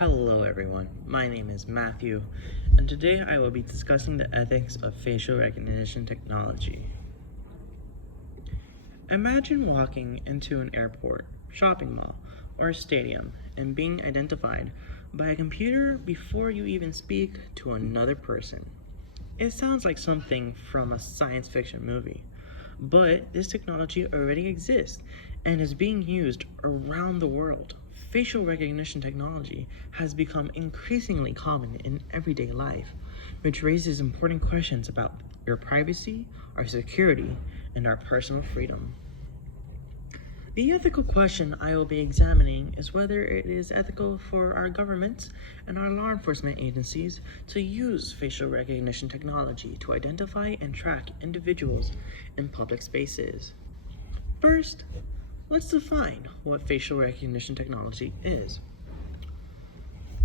Hello everyone, my name is Matthew, and today I will be discussing the ethics of facial recognition technology. Imagine walking into an airport, shopping mall, or a stadium and being identified by a computer before you even speak to another person. It sounds like something from a science fiction movie, but this technology already exists and is being used around the world. Facial recognition technology has become increasingly common in everyday life, which raises important questions about your privacy, our security, and our personal freedom. The ethical question I will be examining is whether it is ethical for our governments and our law enforcement agencies to use facial recognition technology to identify and track individuals in public spaces. First, let's define what facial recognition technology is.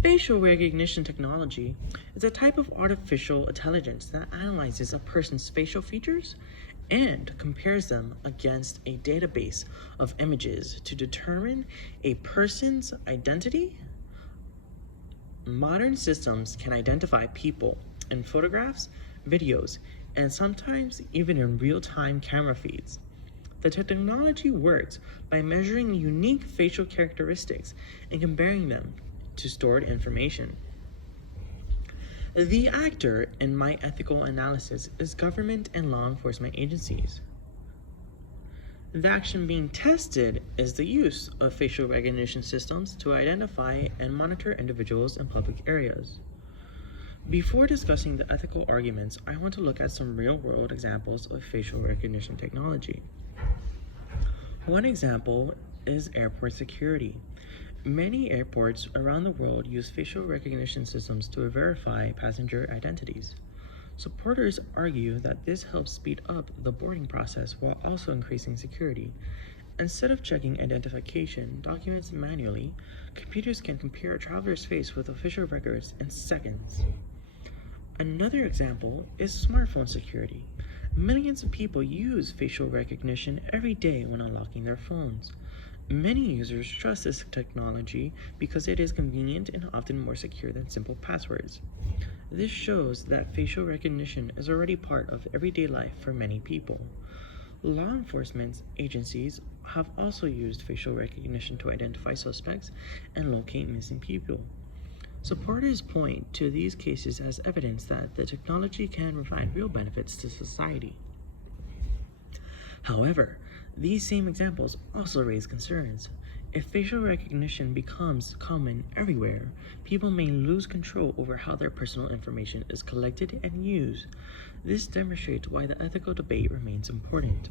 Facial recognition technology is a type of artificial intelligence that analyzes a person's facial features and compares them against a database of images to determine a person's identity. Modern systems can identify people in photographs, videos, and sometimes even in real-time camera feeds. The technology works by measuring unique facial characteristics and comparing them to stored information. The actor in my ethical analysis is government and law enforcement agencies. The action being tested is the use of facial recognition systems to identify and monitor individuals in public areas. Before discussing the ethical arguments, I want to look at some real-world examples of facial recognition technology. One example is airport security. Many airports around the world use facial recognition systems to verify passenger identities. Supporters argue that this helps speed up the boarding process while also increasing security. Instead of checking identification documents manually, computers can compare a traveler's face with official records in seconds. Another example is smartphone security. Millions of people use facial recognition every day when unlocking their phones. Many users trust this technology because it is convenient and often more secure than simple passwords. This shows that facial recognition is already part of everyday life for many people. Law enforcement agencies have also used facial recognition to identify suspects and locate missing people. Supporters point to these cases as evidence that the technology can provide real benefits to society. However, these same examples also raise concerns. If facial recognition becomes common everywhere, people may lose control over how their personal information is collected and used. This demonstrates why the ethical debate remains important.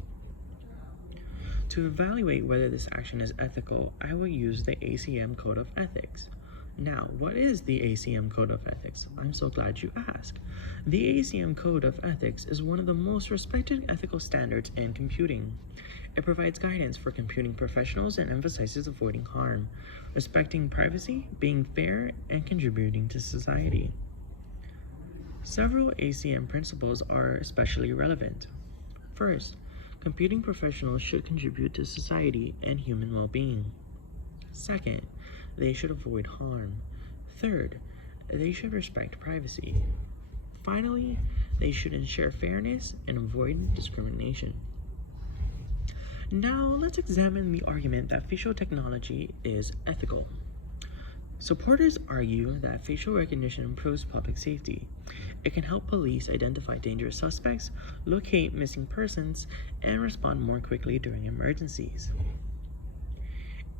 To evaluate whether this action is ethical, I will use the ACM Code of Ethics. Now, what is the ACM Code of Ethics? I'm so glad you asked. The ACM Code of Ethics is one of the most respected ethical standards in computing. It provides guidance for computing professionals and emphasizes avoiding harm, respecting privacy, being fair, and contributing to society. Several ACM principles are especially relevant. First, computing professionals should contribute to society and human well-being. Second, they should avoid harm. Third, they should respect privacy. Finally, they should ensure fairness and avoid discrimination. Now, let's examine the argument that facial technology is ethical. Supporters argue that facial recognition improves public safety. It can help police identify dangerous suspects, locate missing persons, and respond more quickly during emergencies.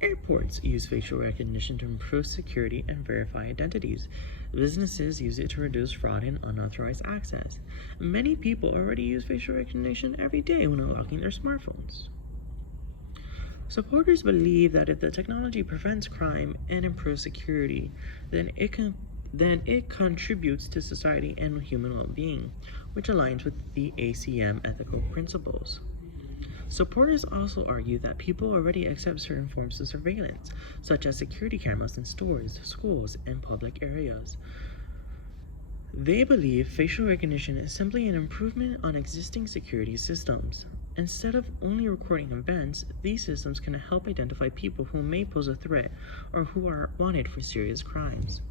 Airports use facial recognition to improve security and verify identities. Businesses use it to reduce fraud and unauthorized access. Many people already use facial recognition every day when unlocking their smartphones. Supporters believe that if the technology prevents crime and improves security, then it contributes to society and human well-being, which aligns with the ACM ethical principles. Supporters also argue that people already accept certain forms of surveillance, such as security cameras in stores, schools, and public areas. They believe facial recognition is simply an improvement on existing security systems. Instead of only recording events, these systems can help identify people who may pose a threat or who are wanted for serious crimes.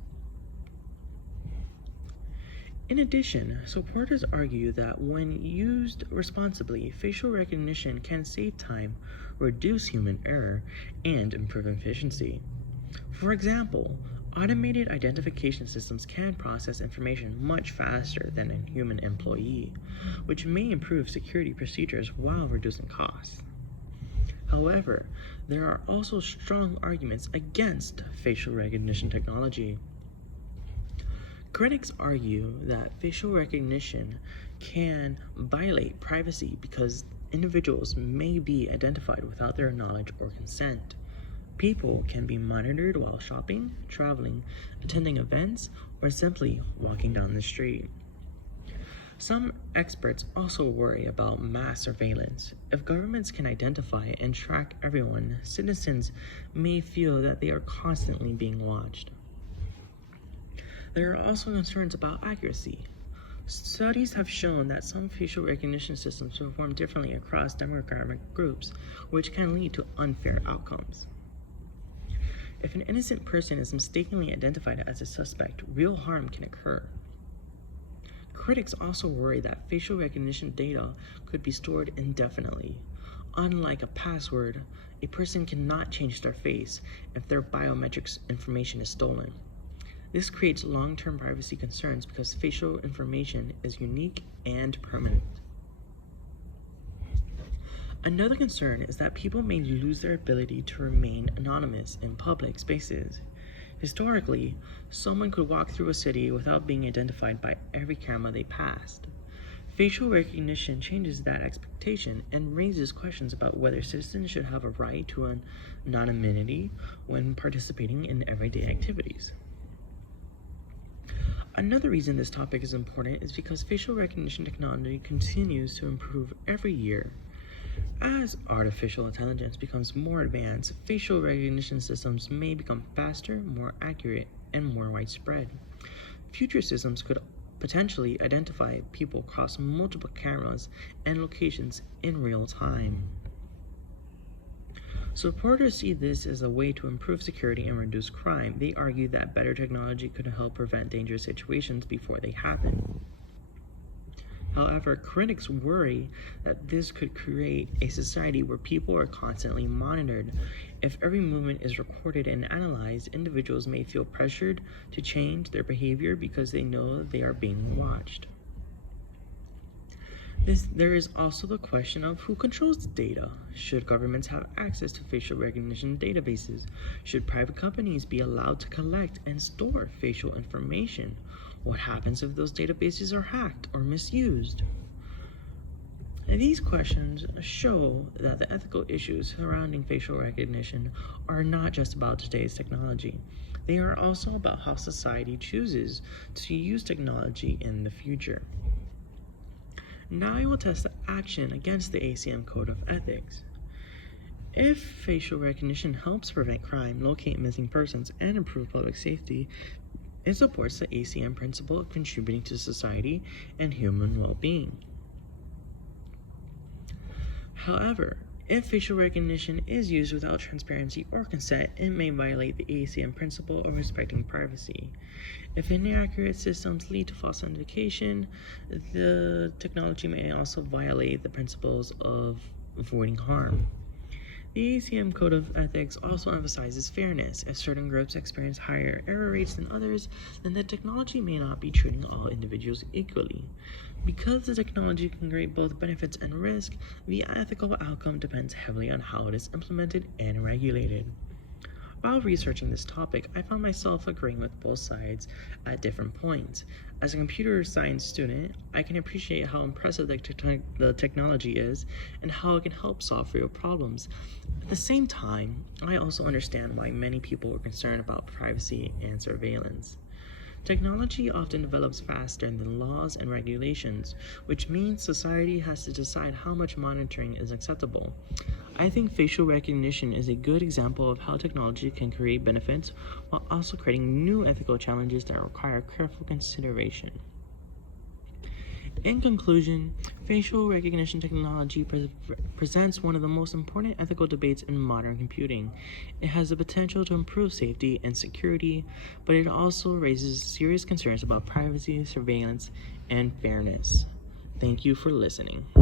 In addition, supporters argue that when used responsibly, facial recognition can save time, reduce human error, and improve efficiency. For example, automated identification systems can process information much faster than a human employee, which may improve security procedures while reducing costs. However, there are also strong arguments against facial recognition technology. Critics argue that facial recognition can violate privacy because individuals may be identified without their knowledge or consent. People can be monitored while shopping, traveling, attending events, or simply walking down the street. Some experts also worry about mass surveillance. If governments can identify and track everyone, citizens may feel that they are constantly being watched. There are also concerns about accuracy. Studies have shown that some facial recognition systems perform differently across demographic groups, which can lead to unfair outcomes. If an innocent person is mistakenly identified as a suspect, real harm can occur. Critics also worry that facial recognition data could be stored indefinitely. Unlike a password, a person cannot change their face if their biometrics information is stolen. This creates long-term privacy concerns because facial information is unique and permanent. Another concern is that people may lose their ability to remain anonymous in public spaces. Historically, someone could walk through a city without being identified by every camera they passed. Facial recognition changes that expectation and raises questions about whether citizens should have a right to anonymity when participating in everyday activities. Another reason this topic is important is because facial recognition technology continues to improve every year. As artificial intelligence becomes more advanced, facial recognition systems may become faster, more accurate, and more widespread. Future systems could potentially identify people across multiple cameras and locations in real time. Supporters see this as a way to improve security and reduce crime. They argue that better technology could help prevent dangerous situations before they happen. However, critics worry that this could create a society where people are constantly monitored. If every movement is recorded and analyzed, individuals may feel pressured to change their behavior because they know they are being watched. There is also the question of who controls the data. Should governments have access to facial recognition databases? Should private companies be allowed to collect and store facial information? What happens if those databases are hacked or misused? And these questions show that the ethical issues surrounding facial recognition are not just about today's technology. They are also about how society chooses to use technology in the future. Now I will test the action against the ACM Code of Ethics. If facial recognition helps prevent crime, locate missing persons, and improve public safety, it supports the ACM principle of contributing to society and human well-being. However, if facial recognition is used without transparency or consent, it may violate the ACM principle of respecting privacy. If inaccurate systems lead to false authentication, the technology may also violate the principles of avoiding harm. The ACM Code of Ethics also emphasizes fairness. If certain groups experience higher error rates than others, then the technology may not be treating all individuals equally. Because the technology can create both benefits and risk, the ethical outcome depends heavily on how it is implemented and regulated. While researching this topic, I found myself agreeing with both sides at different points. As a computer science student, I can appreciate how impressive the technology is and how it can help solve real problems. At the same time, I also understand why many people are concerned about privacy and surveillance. Technology often develops faster than laws and regulations, which means society has to decide how much monitoring is acceptable. I think facial recognition is a good example of how technology can create benefits while also creating new ethical challenges that require careful consideration. In conclusion, facial recognition technology presents one of the most important ethical debates in modern computing. It has the potential to improve safety and security, but it also raises serious concerns about privacy, surveillance, and fairness. Thank you for listening.